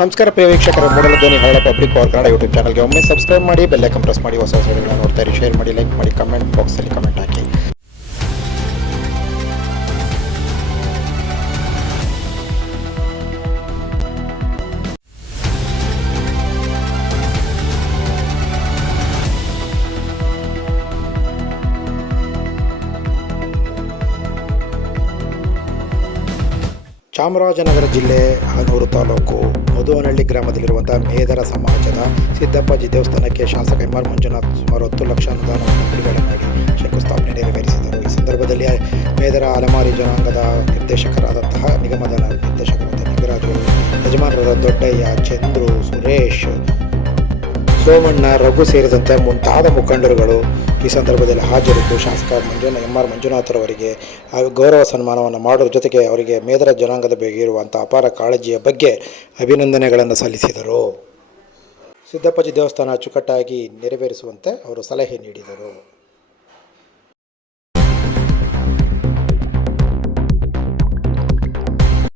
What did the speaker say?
ನಮಸ್ಕಾರ ಪ್ರಿಯ ವೀಕ್ಷಕರೇ, ಮೂಡಲ ಧ್ವನಿ ಹಳ್ಳ ಪಬ್ಲಿಕ್ ಪವರ್ ಕನ್ನಡ ಯೂಟ್ಯೂಬ್ ಚಾನಲ್ಗೆ ಒಮ್ಮೆ ಸಬ್ಸ್ಕ್ರೈಬ್ ಮಾಡಿ, ಬೆಲ್ ಐಕಾನ್ ಪ್ರೆಸ್ ಮಾಡಿ, ಹೊಸ ವಿಡಿಯೋಗಳನ್ನು ನೋಡ್ತಾ ಇರಿ. ಶೇರ್ ಮಾಡಿ, ಲೈಕ್ ಮಾಡಿ, ಕಮೆಂಟ್ ಬಾಕ್ಸಲ್ಲಿ ಕಮೆಂಟ್ ಹಾಕಿ. ಚಾಮರಾಜನಗರ ಜಿಲ್ಲೆ ಹನೂರು ತಾಲೂಕು ಮಧುವನಹಳ್ಳಿ ಗ್ರಾಮದಲ್ಲಿರುವಂಥ ಮೇದರ ಸಮಾಜದ ಸಿದ್ದಪ್ಪಾಜಿ ದೇವಸ್ಥಾನಕ್ಕೆ ಶಾಸಕ ಎಂ.ಆರ್. ಮಂಜುನಾಥ್ ಸುಮಾರು 10 ಲಕ್ಷ ಅನುದಾನವನ್ನು ಬಿಡುಗಡೆ ಮಾಡಿ ಶಂಕುಸ್ಥಾಪನೆ ನೆರವೇರಿಸಿದರು. ಈ ಸಂದರ್ಭದಲ್ಲಿ ಮೇದರ ಅಲೆಮಾರಿ ಜನಾಂಗದ ನಿರ್ದೇಶಕರಾದಂತಹ ನಿಗಮದ ನಿರ್ದೇಶಕರಾದ ನಿಂಗರಾಜು, ಯಜಮಾನರಾದ ದೊಡ್ಡಯ್ಯ, ಚಂದ್ರು, ಸುರೇಶ್, ಸೋಮಣ್ಣ, ರಘು ಸೇರಿದಂತೆ ಮುಂತಾದ ಮುಖಂಡರುಗಳು ಈ ಸಂದರ್ಭದಲ್ಲಿ ಹಾಜರಿದ್ದು ಶಾಸಕ ಎಂ.ಆರ್. ಮಂಜುನಾಥರವರಿಗೆ ಗೌರವ ಸನ್ಮಾನವನ್ನು ಮಾಡೋದ್ರ ಜೊತೆಗೆ ಅವರಿಗೆ ಮೇದರ ಜನಾಂಗದ ಬಗ್ಗೆ ಇರುವಂಥ ಅಪಾರ ಕಾಳಜಿಯ ಬಗ್ಗೆ ಅಭಿನಂದನೆಗಳನ್ನು ಸಲ್ಲಿಸಿದರು. ಸಿದ್ದಪ್ಪಾಜಿ ದೇವಸ್ಥಾನ ಅಚ್ಚುಕಟ್ಟಾಗಿ ನೆರವೇರಿಸುವಂತೆ ಅವರು ಸಲಹೆ ನೀಡಿದರು.